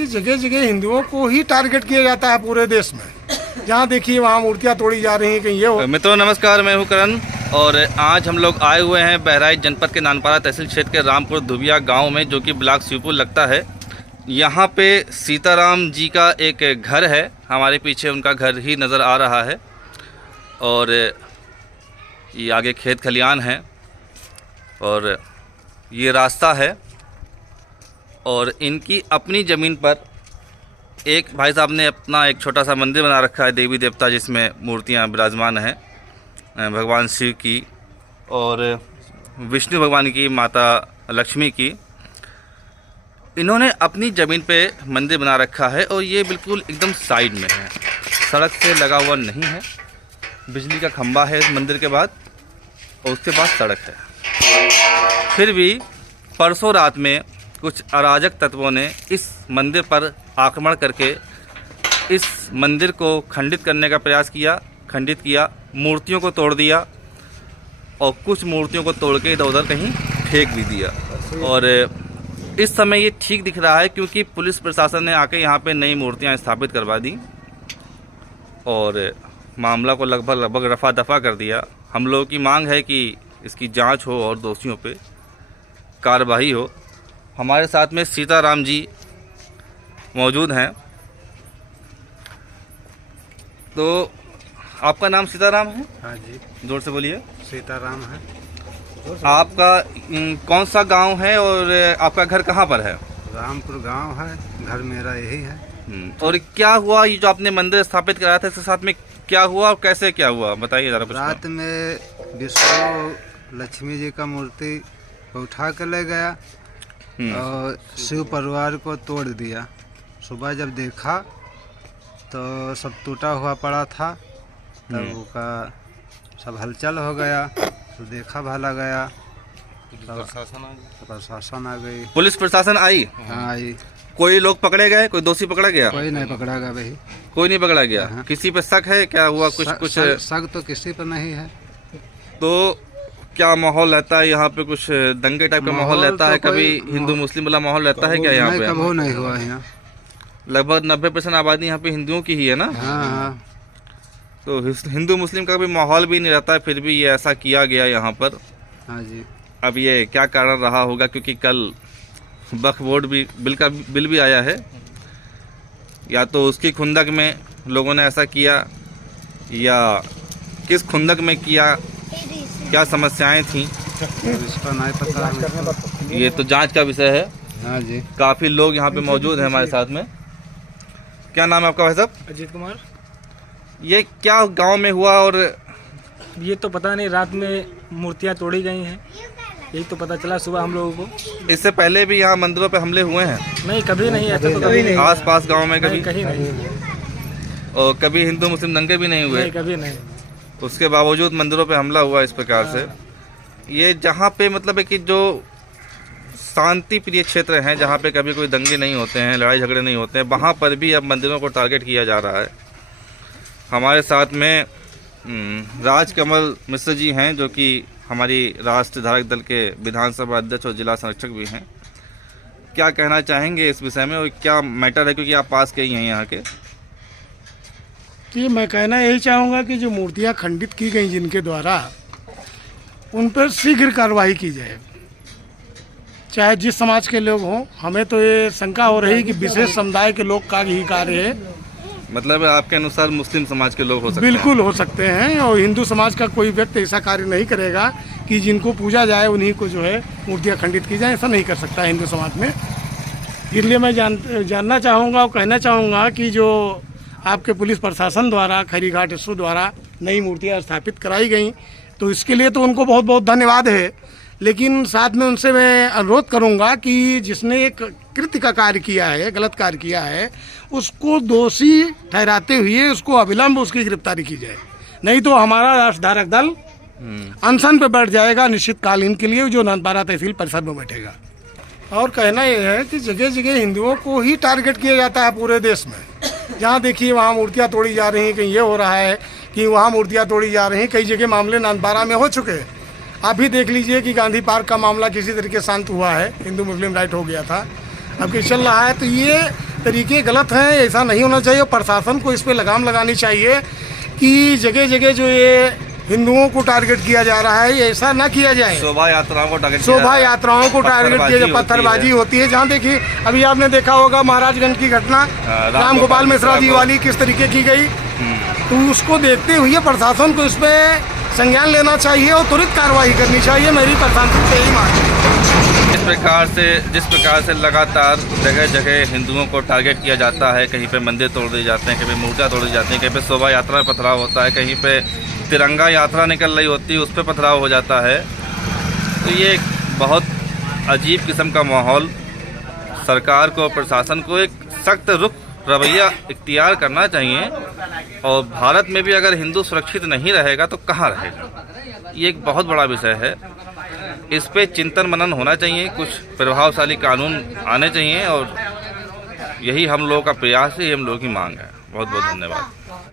कि जगह जगह हिंदुओं को ही टारगेट किया जाता है पूरे देश में। जहाँ देखिए वहाँ मूर्तियाँ तोड़ी जा रही हैं, कहीं ये हो। मित्रों नमस्कार, मैं हूं करण और आज हम लोग आए हुए हैं बहराइच जनपद के नानपारा तहसील क्षेत्र के रामपुर दुबिया गांव में, जो कि ब्लॉक शिवपुर लगता है। यहाँ पे सीताराम जी का एक घर है, हमारे पीछे उनका घर ही नज़र आ रहा है और ये आगे खेत खलियान है और ये रास्ता है और इनकी अपनी ज़मीन पर एक भाई साहब ने अपना एक छोटा सा मंदिर बना रखा है, देवी देवता जिसमें मूर्तियां विराजमान हैं, भगवान शिव की और विष्णु भगवान की, माता लक्ष्मी की। इन्होंने अपनी ज़मीन पे मंदिर बना रखा है और ये बिल्कुल एकदम साइड में है, सड़क से लगा हुआ नहीं है। बिजली का खंभा है इस मंदिर के बाद और उसके बाद सड़क है। फिर भी परसों रात में कुछ अराजक तत्वों ने इस मंदिर पर आक्रमण करके इस मंदिर को खंडित करने का प्रयास किया, खंडित किया, मूर्तियों को तोड़ दिया और कुछ मूर्तियों को तोड़ के इधर उधर कहीं फेंक भी दिया। और इस समय ये ठीक दिख रहा है क्योंकि पुलिस प्रशासन ने आके यहाँ पे नई मूर्तियाँ स्थापित करवा दी और मामला को लगभग रफा दफा कर दिया। हम लोगों की मांग है कि इसकी जांच हो और दोषियों पे कार्रवाई हो। हमारे साथ में सीताराम जी मौजूद हैं। तो आपका नाम सीताराम है? हाँ जी, जोर से बोलिए। सीताराम है। आपका कौन सा गांव है और आपका घर कहाँ पर है? रामपुर गांव है, घर मेरा यही है। और क्या हुआ, ये जो आपने मंदिर स्थापित कराया था इसके साथ में क्या हुआ और कैसे क्या हुआ, बताइए जरा कुछ। रात में विष्णु लक्ष्मी जी का मूर्ति को उठा कर ले गया और शिव परिवार को तोड़ दिया। सुबह जब देखा तो सब टूटा हुआ पड़ा था, तब उसका सब हलचल हो गया, तो देखा भाला गया, प्रशासन आ गई। पुलिस प्रशासन आई? हाँ आई। कोई लोग पकड़े गए, कोई दोषी पकड़ा गया? कोई नहीं पकड़ा गया भाई। कोई नहीं पकड़ा गया। हाँ। किसी पे शक है? क्या हुआ कुछ शक तो किसी पर नहीं है। तो क्या माहौल रहता है यहाँ पे? कुछ दंगे टाइप का माहौल रहता है? कभी हिंदू मुस्लिम वाला माहौल रहता है क्या यहाँ पे? कभी नहीं हुआ यहाँ। लगभग 90% आबादी यहाँ पे हिंदुओं की ही है ना? हाँ हाँ। तो हिंदू मुस्लिम का भी माहौल भी नहीं रहता है, फिर भी ये ऐसा किया गया यहाँ पर। हाँ जी। अब ये क्या कारण रहा होगा, क्योंकि कल वक्फ बोर्ड बिल भी आया है, या तो उसकी खुंदक में लोगों ने ऐसा किया या किस खुंदक में किया, क्या समस्याएं थी इसका नहीं पता। ये तो जांच का विषय है। हाँ जी। काफ़ी लोग यहाँ पे मौजूद हैं हमारे साथ में। क्या नाम है आपका भाई साहब? अजीत कुमार। ये क्या गांव में हुआ? और ये तो पता नहीं, रात में मूर्तियाँ तोड़ी गई हैं, यही तो पता चला सुबह हम लोगों को। इससे पहले भी यहाँ मंदिरों पे हमले हुए हैं? नहीं, कभी नहीं, ऐसा तो कभी नहीं। आस पास गाँव में कभी? कहीं नहीं। और कभी हिंदू मुस्लिम दंगे भी नहीं हुए? नहीं, कभी नहीं। उसके बावजूद मंदिरों पे हमला हुआ इस प्रकार से। ये जहाँ पे मतलब है कि जो शांति प्रिय क्षेत्र हैं, जहाँ पे कभी कोई दंगे नहीं होते हैं, लड़ाई झगड़े नहीं होते हैं, वहाँ पर भी अब मंदिरों को टारगेट किया जा रहा है। हमारे साथ में राजकमल मिश्र जी हैं, जो कि हमारी राष्ट्र धारक दल के विधानसभा अध्यक्ष और जिला संरक्षक भी हैं। क्या कहना चाहेंगे इस विषय में और क्या मैटर है, क्योंकि आप पास के ही हैं यहाँ के? कि मैं कहना यही चाहूँगा कि जो मूर्तियाँ खंडित की गई जिनके द्वारा, उन पर शीघ्र कार्रवाई की जाए, चाहे जिस समाज के लोग हों। हमें तो ये शंका हो रही कि विशेष समुदाय के लोग का ही कार्य है। मतलब आपके अनुसार मुस्लिम समाज के लोग हो सकते हैं? बिल्कुल हो सकते हैं, और हिंदू समाज का कोई व्यक्ति ऐसा कार्य नहीं करेगा कि जिनको पूजा जाए उन्हीं को जो है मूर्तियाँ खंडित की जाए। ऐसा नहीं कर सकता हिंदू समाज में। इसलिए मैं जानना चाहूँगा और कहना चाहूँगा कि जो आपके पुलिस प्रशासन द्वारा, खैरी घाट एसओ द्वारा नई मूर्तियाँ स्थापित कराई गई, तो इसके लिए तो उनको बहुत बहुत धन्यवाद है। लेकिन साथ में उनसे मैं अनुरोध करूंगा कि जिसने एक कृत्य का कार्य किया है, गलत कार्य किया है, उसको दोषी ठहराते हुए उसको अविलंब उसकी गिरफ्तारी की जाए। नहीं तो हमारा राष्ट्र धारक दल अनशन पे बैठ जाएगा निश्चितकालीन के लिए, जो नानपारा तहसील परिषद में बैठेगा। और कहना यह है कि जगह जगह हिंदुओं को ही टारगेट किया जाता है पूरे देश में। जहाँ देखिए वहाँ मूर्तियाँ तोड़ी जा रही हैं, कहीं ये हो रहा है कि वहाँ मूर्तियाँ तोड़ी जा रही हैं। कई जगह मामले नानपारा में हो चुके हैं। आप भी देख लीजिए कि गांधी पार्क का मामला किसी तरीके शांत हुआ है, हिंदू मुस्लिम राइट हो गया था, अब कि चल रहा है। तो ये तरीके गलत हैं, ऐसा नहीं होना चाहिए। प्रशासन को इस पे लगाम लगानी चाहिए कि जगह जगह जो ये हिंदुओं को टारगेट किया जा रहा है, ये ऐसा ना किया जाए। शोभा यात्राओं को टारगेट शोभा यात्राओं को टारगेट किया जाए, पत्थरबाजी होती है। जहाँ देखिए अभी आपने देखा होगा महाराजगंज की घटना, राम गोपाल मिश्रा जी वाली किस तरीके की गई, तो उसको देखते हुए प्रशासन को इस पे संज्ञान लेना चाहिए और त्वरित कार्रवाई करनी चाहिए। मेरी प्रशासन से यही मांग है। जिस प्रकार से लगातार जगह जगह हिंदुओं को टारगेट किया जाता है, कहीं पे मंदिर तोड़ दिए जाते हैं, कहीं पे मूर्तियाँ तोड़ी जाती हैं, कहीं पे शोभा यात्रा में पथराव होता है, कहीं पे तिरंगा यात्रा निकल रही होती है उस पर पथराव हो जाता है। तो ये एक बहुत अजीब किस्म का माहौल, सरकार को, प्रशासन को एक सख्त रुख रवैया इख्तियार करना चाहिए। और भारत में भी अगर हिंदू सुरक्षित नहीं रहेगा तो कहाँ रहेगा, ये एक बहुत बड़ा विषय है। इस पे चिंतन मनन होना चाहिए, कुछ प्रभावशाली कानून आने चाहिए और यही हम लोगों का प्रयास है, ये हम लोगों की मांग है। बहुत बहुत धन्यवाद।